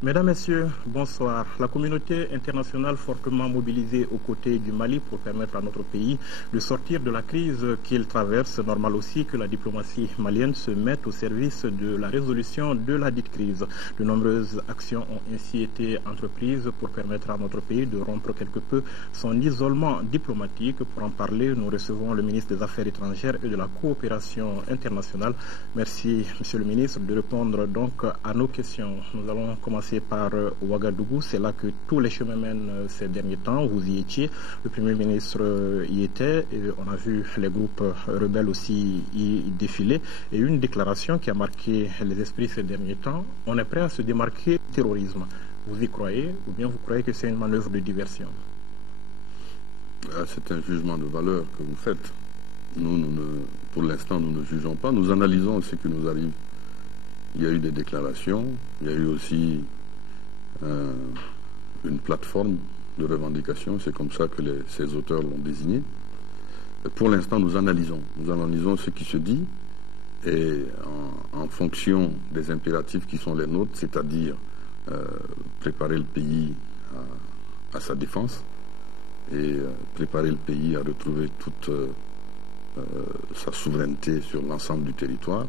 Mesdames, Messieurs, bonsoir. La communauté internationale fortement mobilisée aux côtés du Mali pour permettre à notre pays de sortir de la crise qu'il traverse. Normal aussi que la diplomatie malienne se mette au service de la résolution de la dite crise. De nombreuses actions ont ainsi été entreprises pour permettre à notre pays de rompre quelque peu son isolement diplomatique. Pour en parler, nous recevons le ministre des Affaires étrangères et de la coopération internationale. Merci, Monsieur le ministre, de répondre donc à nos questions. Nous allons commencer par Ouagadougou, c'est là que tous les chemins mènent ces derniers temps. Vous y étiez, le Premier ministre y était, et on a vu les groupes rebelles aussi y défiler. Et une déclaration qui a marqué les esprits ces derniers temps, on est prêt à se démarquer du terrorisme. Vous y croyez ou bien vous croyez que c'est une manœuvre de diversion? C'est un jugement de valeur que vous faites. Pour l'instant, nous ne jugeons pas, nous analysons ce qui nous arrive. Il y a eu des déclarations, il y a eu aussi une plateforme de revendication, c'est comme ça que ces auteurs l'ont désigné. Pour l'instant, nous analysons ce qui se dit et en fonction des impératifs qui sont les nôtres, c'est-à-dire préparer le pays à sa défense et préparer le pays à retrouver toute sa souveraineté sur l'ensemble du territoire,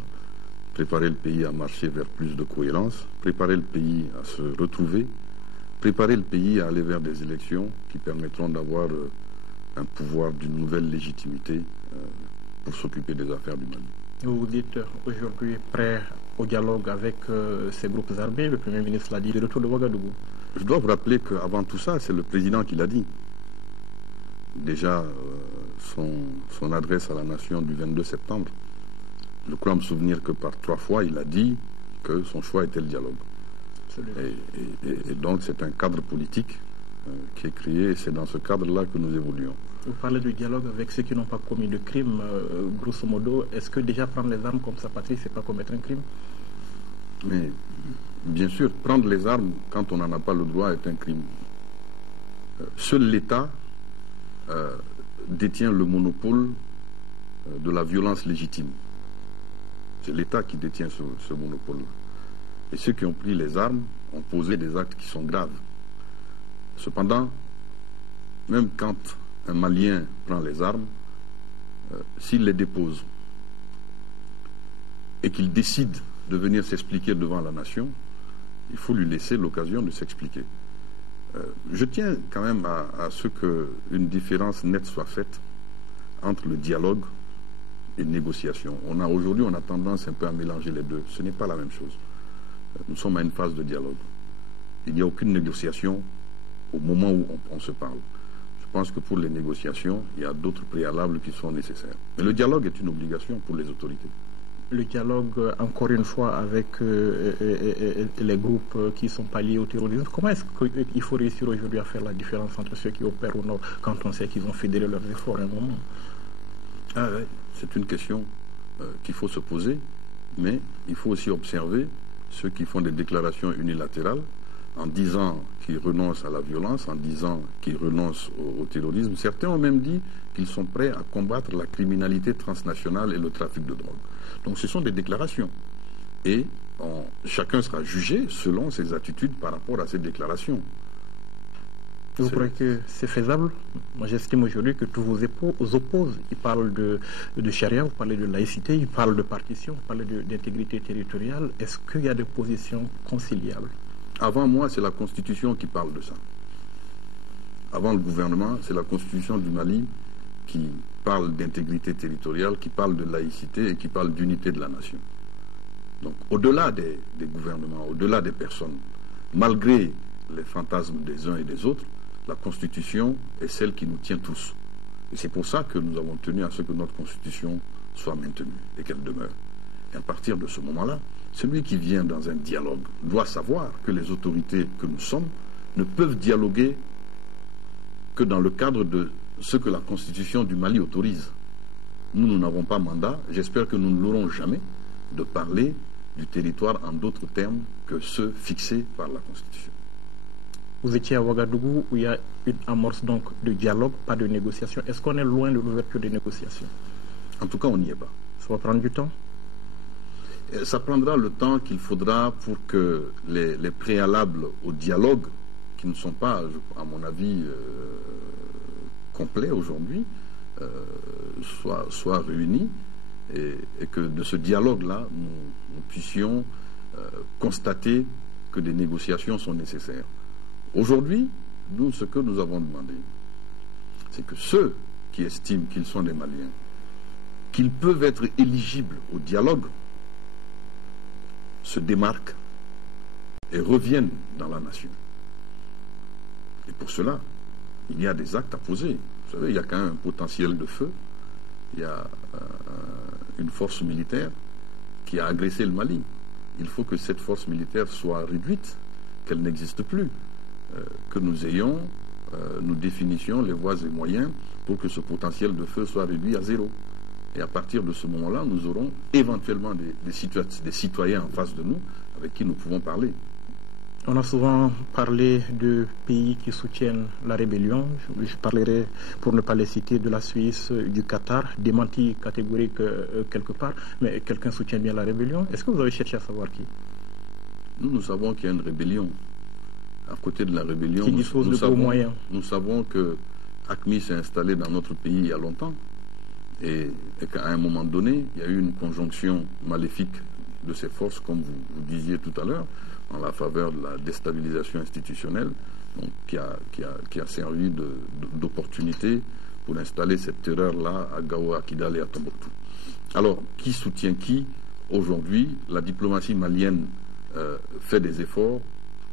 préparer le pays à marcher vers plus de cohérence, préparer le pays à se retrouver, préparer le pays à aller vers des élections qui permettront d'avoir un pouvoir d'une nouvelle légitimité pour s'occuper des affaires du Mali. Vous dites aujourd'hui prêt au dialogue avec ces groupes armés, le Premier ministre l'a dit, le retour de Ouagadougou. Je dois vous rappeler qu'avant tout ça, c'est le président qui l'a dit. Déjà, son adresse à la nation du 22 septembre, je crois me souvenir que par 3 fois, il a dit que son choix était le dialogue. Et donc, c'est un cadre politique qui est créé, et c'est dans ce cadre-là que nous évoluons. Vous parlez du dialogue avec ceux qui n'ont pas commis de crime, grosso modo. Est-ce que déjà prendre les armes comme sa patrie, c'est pas commettre un crime? Mais, bien sûr, prendre les armes quand on n'en a pas le droit est un crime. Seul l'État détient le monopole de la violence légitime. C'est l'État qui détient ce monopole-là. Et ceux qui ont pris les armes ont posé des actes qui sont graves. Cependant, même quand un Malien prend les armes, s'il les dépose et qu'il décide de venir s'expliquer devant la nation, il faut lui laisser l'occasion de s'expliquer. Je tiens quand même à ce qu'une différence nette soit faite entre le dialogue et négociation. Aujourd'hui, on a tendance un peu à mélanger les deux. Ce n'est pas la même chose. Nous sommes à une phase de dialogue. Il n'y a aucune négociation au moment où on se parle. Je pense que pour les négociations, il y a d'autres préalables qui sont nécessaires. Mais le dialogue est une obligation pour les autorités. Le dialogue, encore une fois, avec les groupes qui sont pas liés au terrorisme, comment est-ce qu'il faut réussir aujourd'hui à faire la différence entre ceux qui opèrent au nord quand on sait qu'ils ont fédéré leurs efforts à un moment? C'est une question qu'il faut se poser, mais il faut aussi observer ceux qui font des déclarations unilatérales en disant qu'ils renoncent à la violence, en disant qu'ils renoncent au terrorisme. Certains ont même dit qu'ils sont prêts à combattre la criminalité transnationale et le trafic de drogue. Donc ce sont des déclarations. Et chacun sera jugé selon ses attitudes par rapport à ces déclarations. Vous croyez que c'est faisable? Moi, j'estime aujourd'hui que tous vos opposent. Ils parlent de charia, vous parlez de laïcité, ils parlent de partition, vous parlez d'intégrité territoriale. Est-ce qu'il y a des positions conciliables? Avant moi, c'est la Constitution qui parle de ça. Avant le gouvernement, c'est la Constitution du Mali qui parle d'intégrité territoriale, qui parle de laïcité et qui parle d'unité de la nation. Donc, au-delà des gouvernements, au-delà des personnes, malgré les fantasmes des uns et des autres, la Constitution est celle qui nous tient tous. Et c'est pour ça que nous avons tenu à ce que notre Constitution soit maintenue et qu'elle demeure. Et à partir de ce moment-là, celui qui vient dans un dialogue doit savoir que les autorités que nous sommes ne peuvent dialoguer que dans le cadre de ce que la Constitution du Mali autorise. Nous n'avons pas mandat, j'espère que nous ne l'aurons jamais, de parler du territoire en d'autres termes que ceux fixés par la Constitution. Vous étiez à Ouagadougou où il y a une amorce donc de dialogue, pas de négociation. Est-ce qu'on est loin de l'ouverture des négociations? En tout cas, on n'y est pas. Ça va prendre du temps? Ça prendra le temps qu'il faudra pour que les préalables au dialogue, qui ne sont pas, à mon avis, complets aujourd'hui, soient réunis et que de ce dialogue-là, nous puissions constater que des négociations sont nécessaires. Aujourd'hui, nous, ce que nous avons demandé, c'est que ceux qui estiment qu'ils sont des Maliens, qu'ils peuvent être éligibles au dialogue, se démarquent et reviennent dans la nation. Et pour cela, il y a des actes à poser. Vous savez, il y a quand même un potentiel de feu. Il y a une force militaire qui a agressé le Mali. Il faut que cette force militaire soit réduite, qu'elle n'existe plus, que nous définissions les voies et moyens pour que ce potentiel de feu soit réduit à zéro. Et à partir de ce moment-là, nous aurons éventuellement des citoyens en face de nous avec qui nous pouvons parler. On a souvent parlé de pays qui soutiennent la rébellion. Je parlerai, pour ne pas les citer, de la Suisse, du Qatar, démenti catégorique quelque part. Mais quelqu'un soutient bien la rébellion. Est-ce que vous avez cherché à savoir qui? Nous savons qu'il y a une rébellion. À côté de la rébellion, qui dispose de gros moyens. Nous savons que AQMI s'est installé dans notre pays il y a longtemps. Et qu'à un moment donné, il y a eu une conjonction maléfique de ces forces, comme vous disiez tout à l'heure, en la faveur de la déstabilisation institutionnelle, donc, qui a servi d'opportunité pour installer cette terreur-là à Gao, à Kidal et à Tombouctou. Alors, qui soutient qui? Aujourd'hui, la diplomatie malienne fait des efforts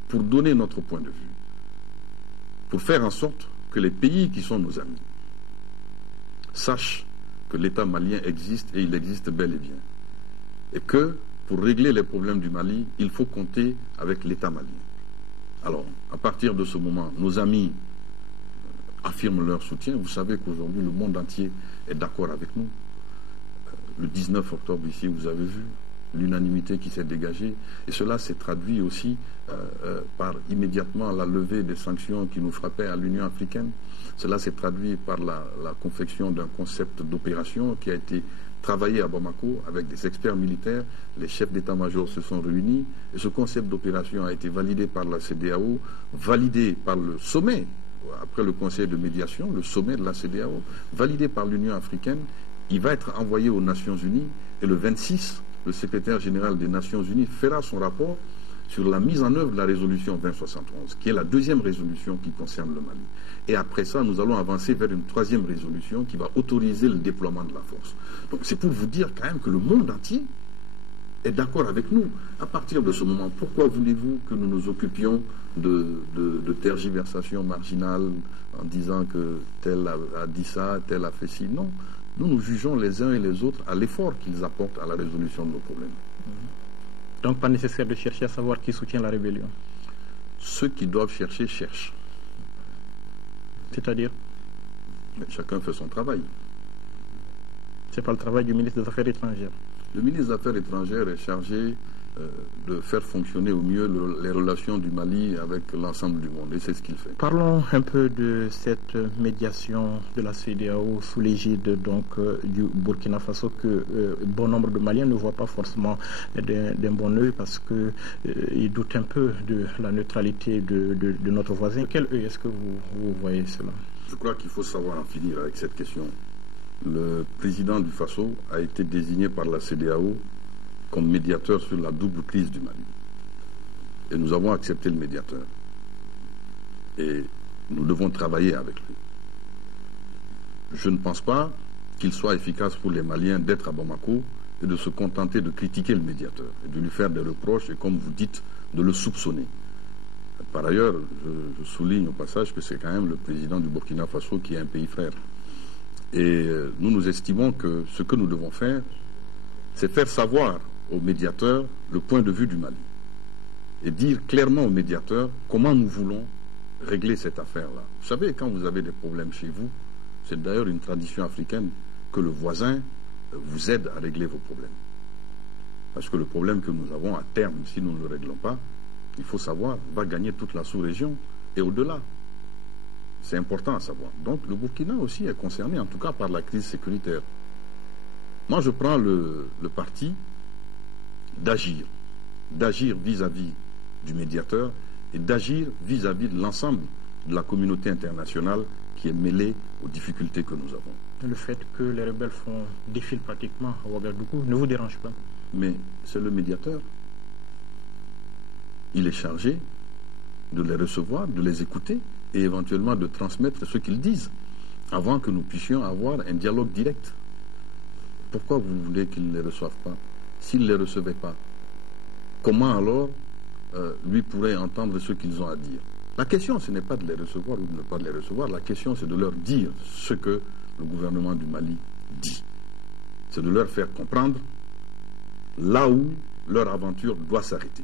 pour donner notre point de vue, pour faire en sorte que les pays qui sont nos amis sachent que l'État malien existe et il existe bel et bien. Et que pour régler les problèmes du Mali, il faut compter avec l'État malien. Alors, à partir de ce moment, nos amis affirment leur soutien. Vous savez qu'aujourd'hui, le monde entier est d'accord avec nous. Le 19 octobre, ici, vous avez vu l'unanimité qui s'est dégagée. Et cela s'est traduit aussi par immédiatement la levée des sanctions qui nous frappaient à l'Union africaine. Cela s'est traduit par la confection d'un concept d'opération qui a été travaillé à Bamako avec des experts militaires. Les chefs d'état-major se sont réunis et ce concept d'opération a été validé par la CEDEAO, validé par le sommet, après le conseil de médiation, le sommet de la CEDEAO, validé par l'Union africaine. Il va être envoyé aux Nations Unies et le 26, le secrétaire général des Nations Unies fera son rapport sur la mise en œuvre de la résolution 2071, qui est la deuxième résolution qui concerne le Mali. Et après ça, nous allons avancer vers une troisième résolution qui va autoriser le déploiement de la force. Donc c'est pour vous dire quand même que le monde entier est d'accord avec nous. À partir de ce moment, pourquoi voulez-vous que nous nous occupions de tergiversations marginales en disant que tel a dit ça, tel a fait ci? Non. Nous jugeons les uns et les autres à l'effort qu'ils apportent à la résolution de nos problèmes. Donc pas nécessaire de chercher à savoir qui soutient la rébellion. Ceux qui doivent chercher, cherchent. C'est-à-dire? Mais chacun fait son travail. Ce n'est pas le travail du ministre des Affaires étrangères. Le ministre des Affaires étrangères est chargé de faire fonctionner au mieux les relations du Mali avec l'ensemble du monde, et c'est ce qu'il fait. Parlons un peu de cette médiation de la CEDEAO sous l'égide du Burkina Faso que bon nombre de Maliens ne voient pas forcément d'un bon œil parce qu'ils doutent un peu de la neutralité de notre voisin. Quel œil est-ce que vous voyez cela? Je crois qu'il faut savoir en finir avec cette question. Le président du Faso a été désigné par la CEDEAO comme médiateur sur la double crise du Mali. Et nous avons accepté le médiateur. Et nous devons travailler avec lui. Je ne pense pas qu'il soit efficace pour les Maliens d'être à Bamako et de se contenter de critiquer le médiateur et de lui faire des reproches et, comme vous dites, de le soupçonner. Par ailleurs, je souligne au passage que c'est quand même le président du Burkina Faso qui est un pays frère. Et nous estimons que ce que nous devons faire, c'est faire savoir au médiateur le point de vue du Mali et dire clairement au médiateur comment nous voulons régler cette affaire-là. Vous savez, quand vous avez des problèmes chez vous, c'est d'ailleurs une tradition africaine que le voisin vous aide à régler vos problèmes. Parce que le problème que nous avons à terme, si nous ne le réglons pas, il faut savoir, va gagner toute la sous-région et au-delà. C'est important à savoir. Donc le Burkina aussi est concerné, en tout cas par la crise sécuritaire. Moi, je prends le parti d'agir vis-à-vis du médiateur et d'agir vis-à-vis de l'ensemble de la communauté internationale qui est mêlée aux difficultés que nous avons. Le fait que les rebelles défilent pratiquement à Ouagadougou ne vous dérange pas? Mais c'est le médiateur. Il est chargé de les recevoir, de les écouter et éventuellement de transmettre ce qu'ils disent avant que nous puissions avoir un dialogue direct. Pourquoi vous voulez qu'ils ne les reçoivent pas? S'ils ne les recevaient pas, comment alors lui pourrait entendre ce qu'ils ont à dire? La question, ce n'est pas de les recevoir ou de ne pas les recevoir. La question, c'est de leur dire ce que le gouvernement du Mali dit. C'est de leur faire comprendre là où leur aventure doit s'arrêter.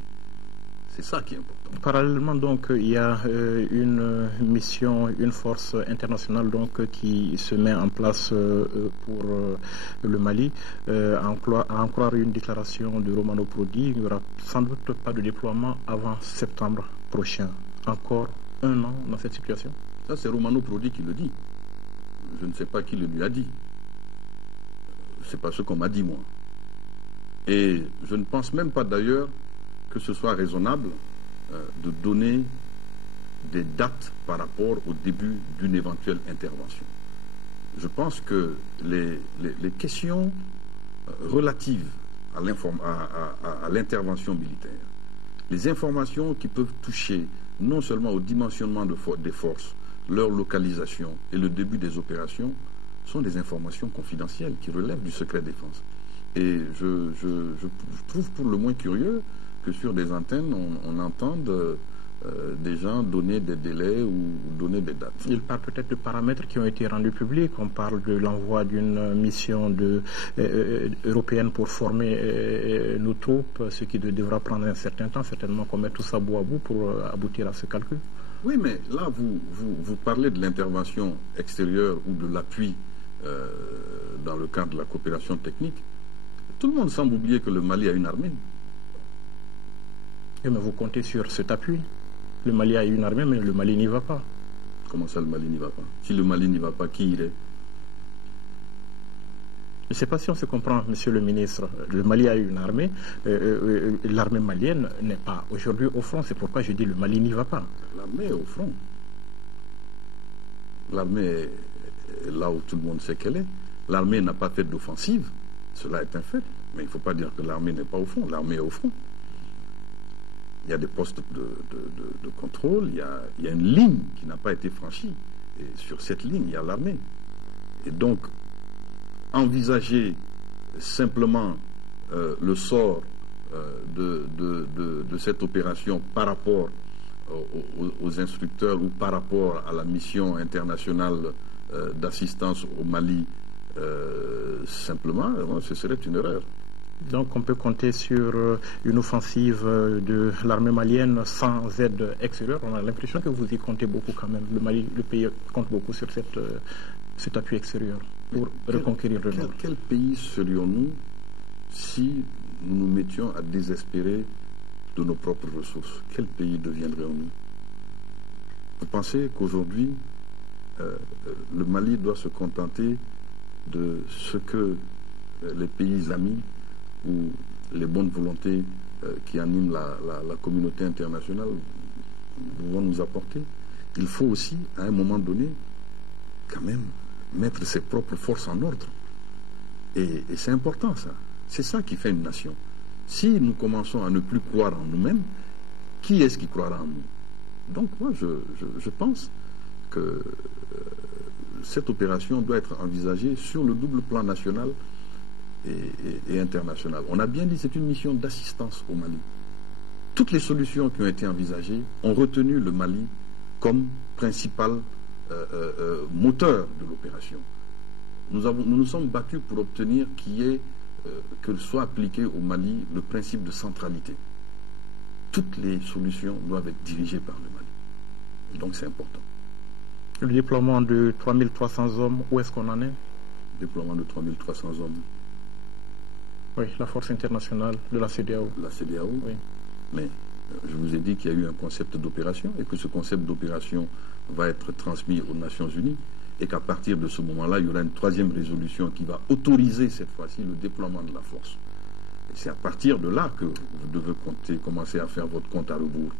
C'est ça qui est important. Parallèlement, donc, il y a une mission, une force internationale donc, qui se met en place pour le Mali. À en croire une déclaration de Romano Prodi, il n'y aura sans doute pas de déploiement avant septembre prochain. Encore un an dans cette situation? Ça, c'est Romano Prodi qui le dit. Je ne sais pas qui le lui a dit. C'est pas ce qu'on m'a dit, moi. Et je ne pense même pas d'ailleurs que ce soit raisonnable de donner des dates par rapport au début d'une éventuelle intervention. Je pense que les questions relatives à l'intervention militaire, les informations qui peuvent toucher non seulement au dimensionnement des forces, leur localisation et le début des opérations, sont des informations confidentielles qui relèvent du secret défense. Et je trouve pour le moins curieux que sur des antennes, on entende des gens donner des délais ou donner des dates. Il parle peut-être de paramètres qui ont été rendus publics. On parle de l'envoi d'une mission européenne pour former nos troupes, ce qui devra prendre un certain temps, certainement qu'on met tout ça bout à bout pour aboutir à ce calcul. Oui, mais là, vous parlez de l'intervention extérieure ou de l'appui dans le cadre de la coopération technique. Tout le monde semble oublier que le Mali a une armée. Mais vous comptez sur cet appui. Le Mali a une armée, mais le Mali n'y va pas. Comment ça, le Mali n'y va pas? Si le Mali n'y va pas, qui irait? Je ne sais pas si on se comprend, monsieur le ministre. Le Mali a une armée. L'armée malienne n'est pas aujourd'hui au front. C'est pourquoi je dis le Mali n'y va pas. L'armée est au front. L'armée est là où tout le monde sait qu'elle est. L'armée n'a pas fait d'offensive. Cela est un fait. Mais il ne faut pas dire que l'armée n'est pas au front. L'armée est au front. Il y a des postes de contrôle, il y a une ligne qui n'a pas été franchie. Et sur cette ligne, il y a l'armée. Et donc, envisager simplement le sort de cette opération par rapport aux instructeurs ou par rapport à la mission internationale d'assistance au Mali, simplement, ce serait une erreur. Donc on peut compter sur une offensive de l'armée malienne sans aide extérieure. On a l'impression que vous y comptez beaucoup quand même. Le pays compte beaucoup sur cet appui extérieur pour reconquérir le Nord. Quel pays serions-nous si nous nous mettions à désespérer de nos propres ressources? Quel pays deviendrions-nous? Vous pensez qu'aujourd'hui, le Mali doit se contenter de ce que les pays amis ou les bonnes volontés qui animent la communauté internationale vont nous apporter? Il faut aussi, à un moment donné, quand même, mettre ses propres forces en ordre. Et c'est important, ça. C'est ça qui fait une nation. Si nous commençons à ne plus croire en nous-mêmes, qui est-ce qui croira en nous? Donc, moi, je pense que cette opération doit être envisagée sur le double plan national et international. On a bien dit, c'est une mission d'assistance au Mali. Toutes les solutions qui ont été envisagées ont retenu le Mali comme principal moteur de l'opération. Nous nous sommes battus pour obtenir que soit appliqué au Mali le principe de centralité. Toutes les solutions doivent être dirigées par le Mali. Et donc c'est important. Le déploiement de 3300 hommes, où est-ce qu'on en est? Déploiement de 3300 hommes. Oui, la force internationale de la CEDEAO. La CEDEAO, oui. Mais je vous ai dit qu'il y a eu un concept d'opération et que ce concept d'opération va être transmis aux Nations Unies et qu'à partir de ce moment-là, il y aura une troisième résolution qui va autoriser cette fois-ci le déploiement de la force. Et c'est à partir de là que vous devez commencer à faire votre compte à rebours.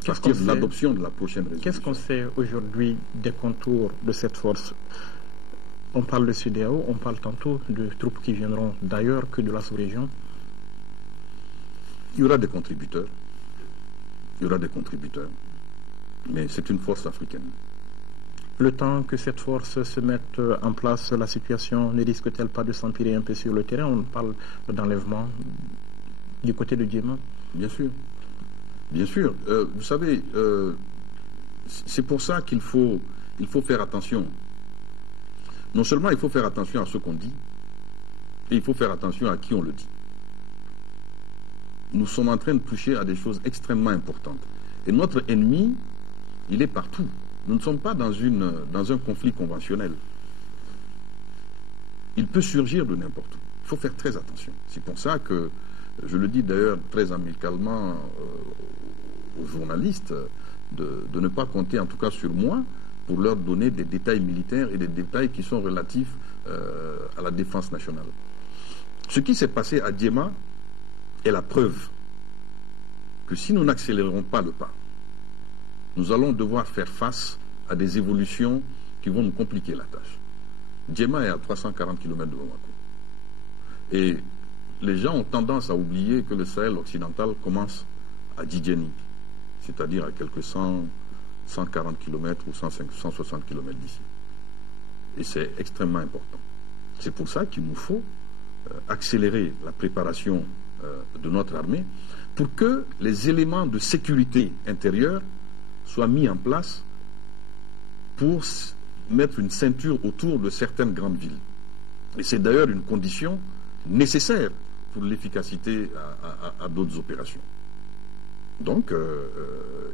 À partir de l'adoption de la prochaine résolution. Qu'est-ce qu'on sait aujourd'hui des contours de cette force? On parle de CEDEAO, on parle tantôt de troupes qui viendront d'ailleurs que de la sous-région. Il y aura des contributeurs. Il y aura des contributeurs. Mais c'est une force africaine. Le temps que cette force se mette en place, la situation ne risque-t-elle pas de s'empirer un peu sur le terrain? On parle d'enlèvement du côté de Djema. Bien sûr. Bien sûr. Vous savez, c'est pour ça qu'il faut faire attention. Non seulement il faut faire attention à ce qu'on dit, et il faut faire attention à qui on le dit. Nous sommes en train de toucher à des choses extrêmement importantes. Et notre ennemi, il est partout. Nous ne sommes pas dans un conflit conventionnel. Il peut surgir de n'importe où. Il faut faire très attention. C'est pour ça que, je le dis d'ailleurs très amicalement aux journalistes, de ne pas compter en tout cas sur moi pour leur donner des détails militaires et des détails qui sont relatifs à la défense nationale. Ce qui s'est passé à Djema est la preuve que si nous n'accélérons pas le pas, nous allons devoir faire face à des évolutions qui vont nous compliquer la tâche. Djema est à 340 km de Bamako. Et les gens ont tendance à oublier que le Sahel occidental commence à Djidjeni, c'est-à-dire à quelques 140 km ou 160 km d'ici. Et c'est extrêmement important. C'est pour ça qu'il nous faut accélérer la préparation de notre armée pour que les éléments de sécurité intérieure soient mis en place pour mettre une ceinture autour de certaines grandes villes. Et c'est d'ailleurs une condition nécessaire pour l'efficacité à d'autres opérations. Donc,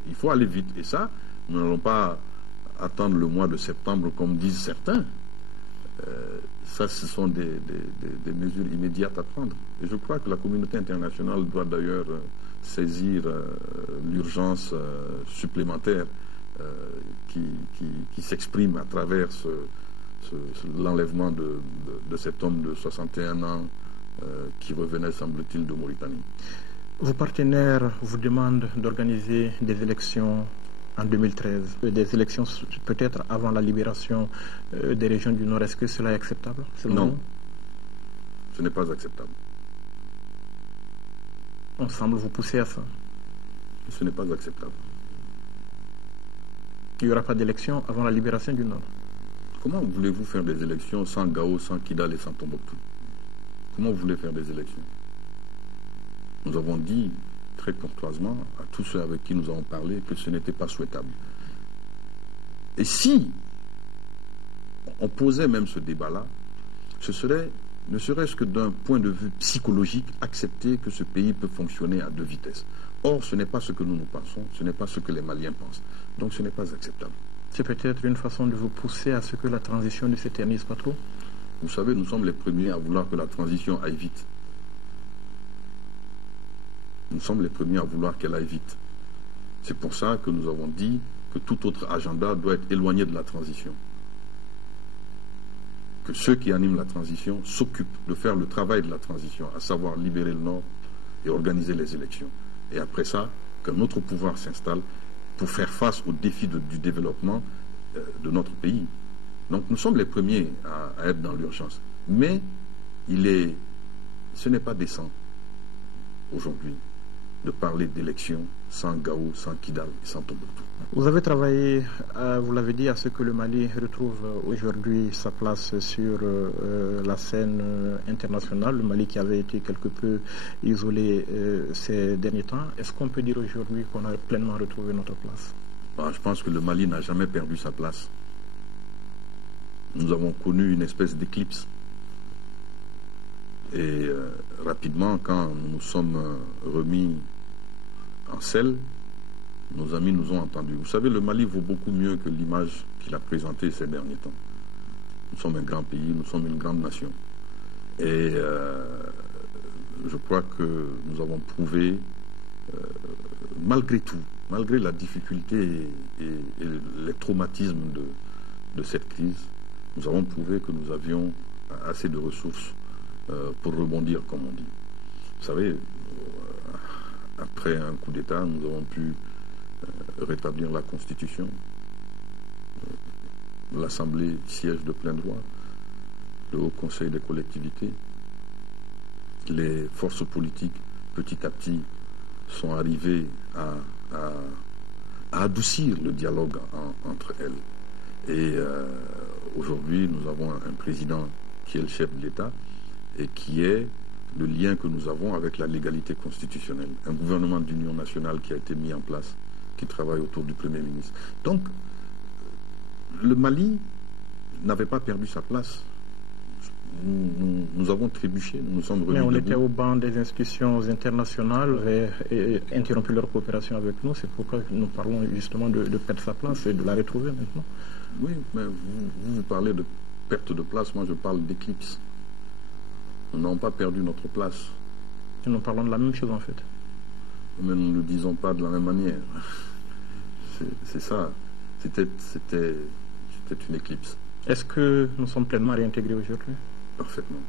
il faut aller vite. Et ça, nous n'allons pas attendre le mois de septembre comme disent certains. Ça, ce sont des mesures immédiates à prendre. Et je crois que la communauté internationale doit d'ailleurs saisir l'urgence supplémentaire qui s'exprime à travers l'enlèvement de cet homme de 61 ans qui revenait, semble-t-il, de Mauritanie. Vos partenaires vous demandent d'organiser des élections en 2013, des élections peut-être avant la libération des régions du Nord. Est-ce que cela est acceptable? Non, ce n'est pas acceptable. On semble vous pousser à ça. Ce n'est pas acceptable. Il n'y aura pas d'élection avant la libération du Nord. Comment voulez-vous faire des élections sans Gao, sans Kidal et sans Tombouctou? Comment vous voulez faire des élections? Nous avons dit très courtoisement à tous ceux avec qui nous avons parlé que ce n'était pas souhaitable. Et si on posait même ce débat-là, ce serait, ne serait-ce que d'un point de vue psychologique, accepter que ce pays peut fonctionner à 2 vitesses. Or, ce n'est pas ce que nous pensons, ce n'est pas ce que les Maliens pensent. Donc ce n'est pas acceptable. C'est peut-être une façon de vous pousser à ce que la transition ne s'éternise pas trop? Vous savez, nous sommes les premiers à vouloir que la transition aille vite. Nous sommes les premiers à vouloir qu'elle aille vite. C'est pour ça que nous avons dit que tout autre agenda doit être éloigné de la transition. Que ceux qui animent la transition s'occupent de faire le travail de la transition, à savoir libérer le Nord et organiser les élections. Et après ça, qu'un autre pouvoir s'installe pour faire face aux défis du développement de notre pays. Donc nous sommes les premiers à être dans l'urgence. Mais ce n'est pas décent aujourd'hui de parler d'élections sans Gao, sans Kidal et sans Tombouctou. Vous avez travaillé, vous l'avez dit, à ce que le Mali retrouve aujourd'hui sa place sur la scène internationale. Le Mali qui avait été quelque peu isolé ces derniers temps. Est-ce qu'on peut dire aujourd'hui qu'on a pleinement retrouvé notre place? Je pense que le Mali n'a jamais perdu sa place. Nous avons connu une espèce d'éclipse. Et rapidement, quand nous nous sommes remis en selle, nos amis nous ont entendus. Vous savez, le Mali vaut beaucoup mieux que l'image qu'il a présentée ces derniers temps. Nous sommes un grand pays, nous sommes une grande nation. Et je crois que nous avons prouvé, malgré tout, malgré la difficulté et les traumatismes de cette crise, nous avons prouvé que nous avions assez de ressources pour rebondir, comme on dit. Vous savez, après un coup d'État, nous avons pu rétablir la Constitution. L'Assemblée siège de plein droit, le Haut Conseil des collectivités. Les forces politiques, petit à petit, sont arrivées à adoucir le dialogue entre elles. Et aujourd'hui, nous avons un président qui est le chef de l'État et qui est le lien que nous avons avec la légalité constitutionnelle. Un gouvernement d'union nationale qui a été mis en place, qui travaille autour du Premier ministre. Donc, le Mali n'avait pas perdu sa place. Nous avons trébuché, nous sommes revenus. Mais on debout. était au banc des institutions internationales et interrompu leur coopération avec nous. C'est pourquoi nous parlons justement de perdre sa place et de la retrouver maintenant. Oui, mais vous parlez de perte de place, moi je parle d'éclipse. Nous n'avons pas perdu notre place. Et nous parlons de la même chose en fait. Mais nous ne le disons pas de la même manière. C'est ça. C'était une éclipse. Est-ce que nous sommes pleinement réintégrés aujourd'hui? Parfaitement.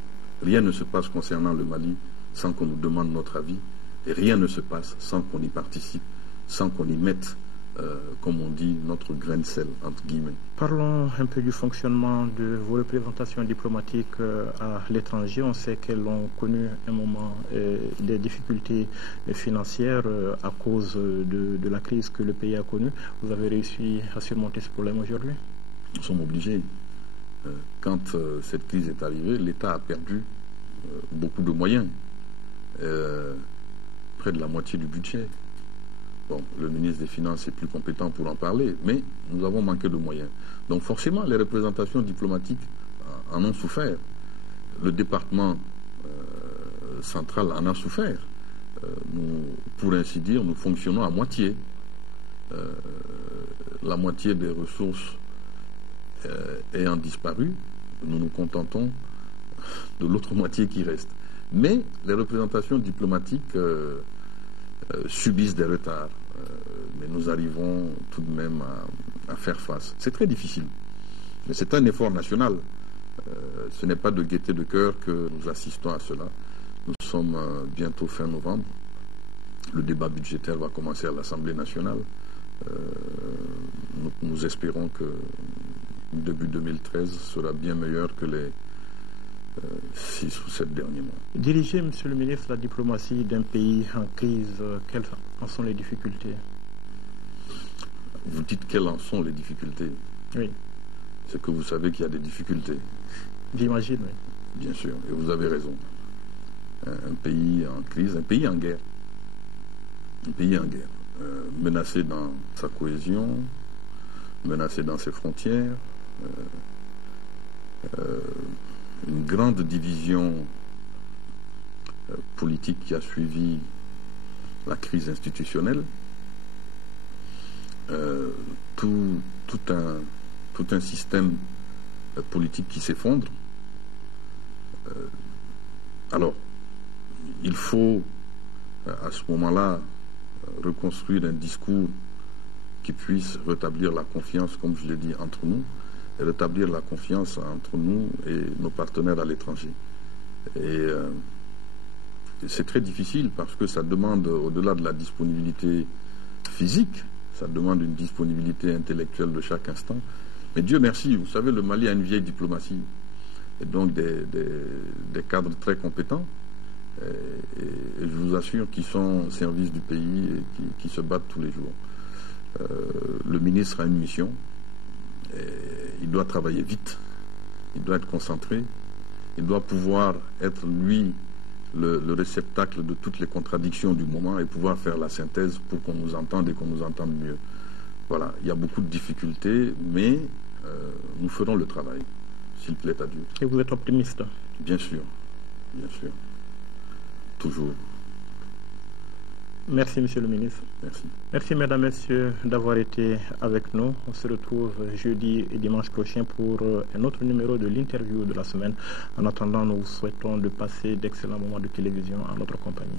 Rien ne se passe concernant le Mali sans qu'on nous demande notre avis. Et rien ne se passe sans qu'on y participe, sans qu'on y mette, comme on dit, notre grain de sel, entre guillemets. Parlons un peu du fonctionnement de vos représentations diplomatiques à l'étranger. On sait qu'elles ont connu un moment des difficultés financières à cause de la crise que le pays a connue. Vous avez réussi à surmonter ce problème aujourd'hui? Nous sommes obligés. Quand cette crise est arrivée, l'État a perdu beaucoup de moyens, près de la moitié du budget. Bon, le ministre des Finances est plus compétent pour en parler, mais nous avons manqué de moyens. Donc forcément, les représentations diplomatiques en ont souffert. Le département central en a souffert. Pour ainsi dire, nous fonctionnons à moitié. La moitié des ressources ayant disparu, nous nous contentons de l'autre moitié qui reste. Mais les représentations diplomatiques subissent des retards. Mais nous arrivons tout de même à faire face. C'est très difficile. Mais c'est un effort national. Ce n'est pas de gaieté de cœur que nous assistons à cela. Nous sommes bientôt fin novembre. Le débat budgétaire va commencer à l'Assemblée nationale. Nous espérons que début 2013 sera bien meilleur que les 6 ou 7 derniers mois. Diriger, Monsieur le ministre, la diplomatie d'un pays en crise, quelles en sont les difficultés? Vous dites quelles en sont les difficultés? Oui. C'est que vous savez qu'il y a des difficultés. J'imagine, oui. Bien sûr, et vous avez raison. Un pays en crise, un pays en guerre. Un pays en guerre. Menacé dans sa cohésion, menacé dans ses frontières, une grande division politique qui a suivi la crise institutionnelle, tout un système politique qui s'effondre. Alors, il faut à ce moment-là reconstruire un discours qui puisse rétablir la confiance, comme je l'ai dit, entre nous, et rétablir la confiance entre nous et nos partenaires à l'étranger. Et c'est très difficile parce que ça demande, au-delà de la disponibilité physique, ça demande une disponibilité intellectuelle de chaque instant. Mais Dieu merci, vous savez, le Mali a une vieille diplomatie, et donc des cadres très compétents, et je vous assure qu'ils sont au service du pays et qui se battent tous les jours. Le ministre a une mission, et il doit travailler vite, il doit être concentré, il doit pouvoir être, lui, le réceptacle de toutes les contradictions du moment et pouvoir faire la synthèse pour qu'on nous entende et qu'on nous entende mieux. Voilà, il y a beaucoup de difficultés, mais nous ferons le travail, s'il plaît à Dieu. Et vous êtes optimiste? Bien sûr, toujours. Merci, Monsieur le ministre. Merci. Merci, mesdames, messieurs, d'avoir été avec nous. On se retrouve jeudi et dimanche prochain pour un autre numéro de l'interview de la semaine. En attendant, nous vous souhaitons de passer d'excellents moments de télévision en notre compagnie.